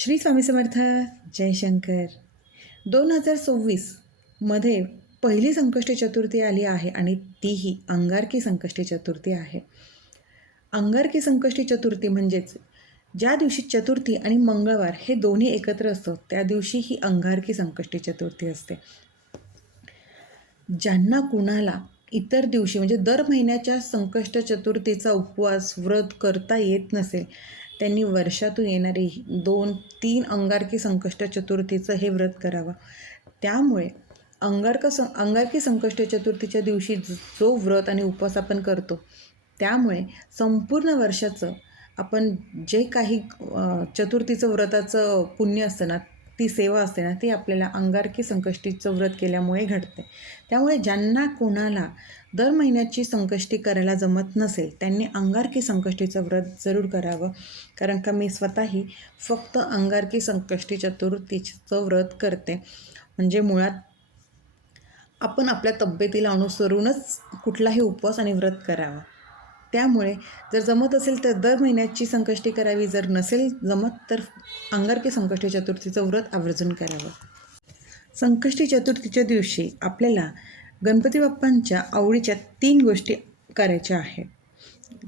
श्री स्वामी समर्थ जयशंकर दोन हजार सव्वीसमध्ये पहिली संकष्टी चतुर्थी आली आहे आणि तीही अंगारकी संकष्टी चतुर्थी आहे. अंगारकी संकष्टी चतुर्थी म्हणजेच ज्या दिवशी चतुर्थी आणि मंगळवार हे दोन्ही एकत्र असतो त्या दिवशी ही अंगारकी संकष्टी चतुर्थी असते. ज्यांना कुणाला इतर दिवशी म्हणजे दर महिन्याच्या संकष्ट चतुर्थीचा उपवास व्रत करता येत नसेल त्यांनी वर्षातून येणारी दोन तीन अंगारकी संकष्ट चतुर्थीचं हे व्रत करावं. त्यामुळे अंगारक सं अंगारकी संकष्ट चतुर्थीच्या दिवशी जो व्रत आणि उपवास आपण करतो त्यामुळे संपूर्ण वर्षाचं आपण जे काही चतुर्थीचं व्रताचं पुण्य असतं ना ती सेवा असते ना ती आपल्याला अंगारकी संकष्टीचं व्रत केल्यामुळे घडते. त्यामुळे ज्यांना कोणाला दर महिन्याची संकष्टी करायला जमत नसेल त्यांनी अंगारकी संकष्टीचं व्रत जरूर करावं. कारण का मी स्वतःही फक्त अंगारकी संकष्टी चतुर्थीचं व्रत करते. म्हणजे मुळात आपण आपल्या तब्येतीला अनुसरूनच कुठलाही उपवास आणि व्रत करावा. त्यामुळे जर जमत असेल तर दर महिन्याची संकष्टी करावी जर नसेल जमत तर अंगारकी संकष्टी चतुर्थीचं व्रत आवर्जून करावं. संकष्टी चतुर्थीच्या दिवशी आपल्याला गणपती बाप्पांच्या आवडीच्या तीन गोष्टी करायच्या आहेत.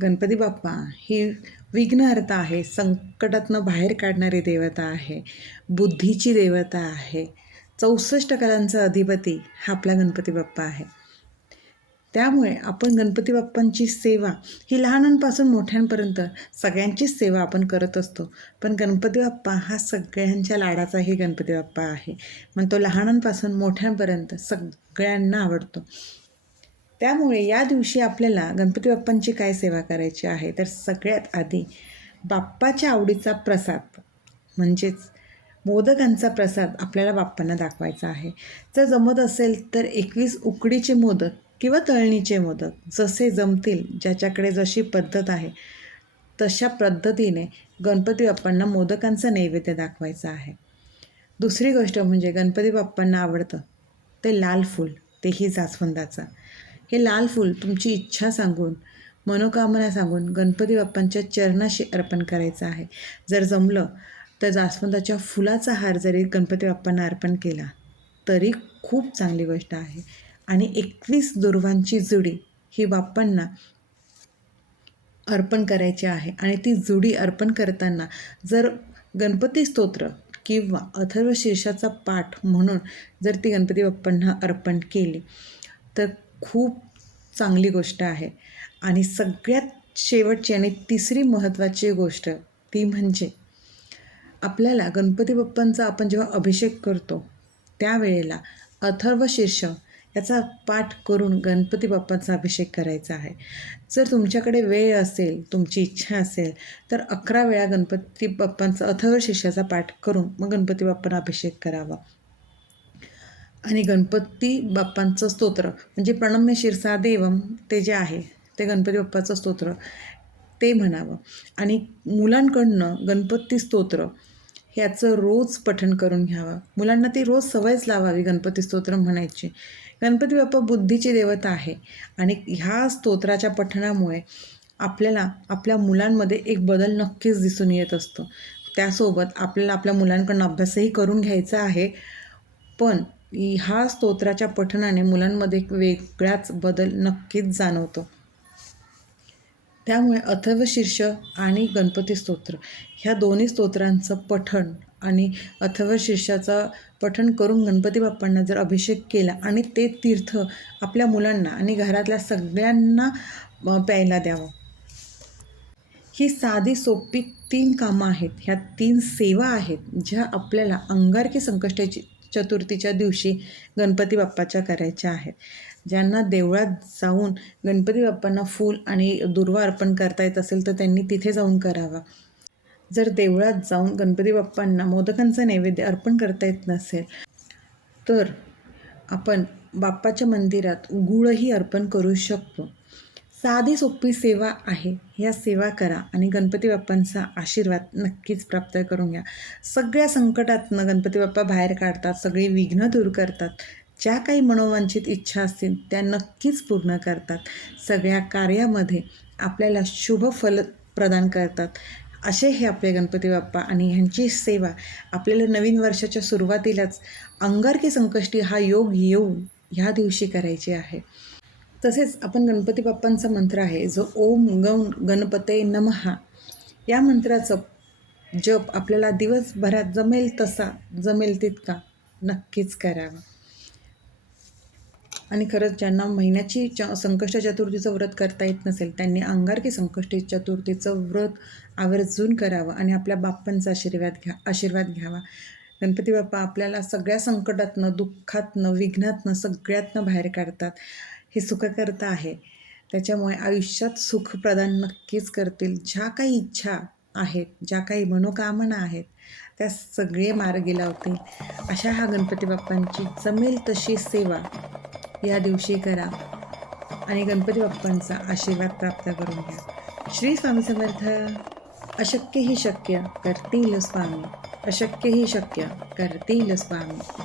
गणपती बाप्पा ही विघ्नहर्ता आहे संकटातनं बाहेर काढणारी देवता आहे बुद्धीची देवता आहे. चौसष्ट कलांचा अधिपती हा आपला गणपती बाप्पा आहे. त्यामुळे आपण गणपती बाप्पांची सेवा ही लहानांपासून मोठ्यांपर्यंत सगळ्यांचीच सेवा आपण करत असतो. पण गणपती बाप्पा हा सगळ्यांच्या लाडाचाही गणपती बाप्पा आहे. मग तो लहानांपासून मोठ्यांपर्यंत सगळ्यांना आवडतो. त्यामुळे या दिवशी आपल्याला गणपती बाप्पांची काय सेवा करायची आहे? तर सगळ्यात आधी बाप्पाच्या आवडीचा प्रसाद म्हणजेच मोदकांचा प्रसाद आपल्याला बाप्पांना दाखवायचा आहे. जर जमत असेल तर एकवीस उकडीचे मोदक किंवा तळणीचे मोदक जसे जमतील ज्याच्याकडे जशी पद्धत आहे तशा पद्धतीने गणपती बाप्पांना मोदकांचा नैवेद्य दाखवायचा आहे. दुसरी गोष्ट म्हणजे गणपती बाप्पांना आवडतं ते लाल फूल तेही जास्वंदाचं. हे लाल फूल तुमची इच्छा सांगून मनोकामना सांगून गणपती बाप्पांच्या चरणाशी अर्पण करायचं आहे. जर जमलं तर जास्वंदाच्या फुलाचा हार जरी गणपती बाप्पांना अर्पण केला तरी खूप चांगली गोष्ट आहे. आणि एकवीस दुर्वांची जुडी ही बाप्पांना अर्पण करायची आहे. आणि ती जुडी अर्पण करताना जर गणपती स्तोत्र किंवा अथर्व शीर्षाचा पाठ म्हणून जर ती गणपती बाप्पांना अर्पण केली तर खूप चांगली गोष्ट आहे. आणि सगळ्यात शेवटची आणि तिसरी महत्त्वाची गोष्ट ती म्हणजे आपल्याला गणपती बाप्पांचा आपण जेव्हा अभिषेक करतो त्यावेळेला अथर्व शीर्ष याचा पाठ करून गणपती बाप्पांचा अभिषेक करायचा आहे. जर तुमच्याकडे वेळ असेल तुमची इच्छा असेल तर अकरा वेळा गणपती बाप्पांचा अथर्व शिष्याचा पाठ करून मग गणपती बाप्पांना अभिषेक करावा. आणि गणपती बाप्पांचं स्तोत्र म्हणजे प्रणम्य शिरसा देवम ते जे आहे ते गणपती बाप्पाचं स्तोत्र ते म्हणावं. आणि मुलांकडनं गणपती स्तोत्र ह्याचं रोज पठण करून घ्यावं. मुलांना ती रोज सवयच लावावी गणपती स्तोत्र म्हणायची. गणपती बाप्पा बुद्धीची देवता आहे. आणि ह्या स्तोत्राच्या पठणामुळे आपल्याला आपल्या मुलांमध्ये एक बदल नक्कीच दिसून येत असतो. त्यासोबत आपल्याला आपल्या मुलांकडून अभ्यासही करून घ्यायचा आहे. पण ह्या स्तोत्राच्या पठणाने मुलांमध्ये एक वेगळाच बदल नक्कीच जाणवतो. त्यामुळे अथर्व शीर्ष आणि गणपती स्तोत्र ह्या दोन्ही स्तोत्रांचं पठण आणि अथर्वशीर्षाचं पठण करून गणपती बाप्पांना जर अभिषेक केला आणि ते तीर्थ आपल्या मुलांना आणि घरातल्या सगळ्यांना प्यायला द्यावं. ही साधी सोपी तीन कामं आहेत. ह्या तीन सेवा आहेत ज्या आपल्याला अंगारकी संकष्टाची चतुर्थीच्या दिवशी गणपती बाप्पाच्या करायच्या आहेत. ज्यांना देवळात जाऊन गणपती बाप्पांना फूल आणि दुर्वा अर्पण करता येत असेल तर त्यांनी तिथे जाऊन करावा. जर देवळात जाऊन गणपती बाप्पांना मोदकांचा नैवेद्य अर्पण करता येत नसेल तर आपण बाप्पाच्या मंदिरात गुळही अर्पण करू शकतो. साधी सोपी सेवा आहे. ह्या सेवा करा आणि गणपती बाप्पांचा आशीर्वाद नक्कीच प्राप्त करून घ्या. सगळ्या संकटातनं गणपती बाप्पा बाहेर काढतात सगळी विघ्न दूर करतात. ज्या काही मनोवांछित इच्छा असतील त्या नक्कीच पूर्ण करतात. सगळ्या कार्यामध्ये आपल्याला शुभ फल प्रदान करतात. असे हे आपले गणपती बाप्पा आणि ह्यांची सेवा आपल्याला नवीन वर्षाच्या सुरुवातीलाच अंगारकी संकष्टी हा योग येऊन ह्या दिवशी करायची आहे. तसेच आपण गणपती बाप्पांचा मंत्र आहे जो ओम गण गणपते नमहा. या मंत्राचं जप आपल्याला दिवसभरात जमेल तसा जमेल तितका नक्कीच करावा. आणि खरंच ज्यांना महिन्याची च संकष्ट चतुर्थीचं व्रत करता येत नसेल त्यांनी अंगारकी संकष्टी चतुर्थीचं व्रत आवर्जून करावं आणि आपल्या बाप्पांचा आशीर्वाद घ्या आशीर्वाद घ्यावा. गणपती बाप्पा आपल्याला सगळ्या संकटातनं दुःखातनं विघ्नातनं सगळ्यातनं बाहेर काढतात. हे सुखकर्ता आहे. त्याच्यामुळे आयुष्यात सुख प्रदान नक्कीच करतील. ज्या काही इच्छा आहेत ज्या काही मनोकामना आहेत त्या सगळे मार्गी लावतील. अशा हा गणपती बाप्पांची जमेल तशी सेवा या दिवशी करा. आणि गणपती बाप्पांचा आशीर्वाद प्राप्त करून घ्या. श्री स्वामी समर्थ अशक्य ही शक्य करतील स्वामी. अशक्य ही शक्य करतील स्वामी.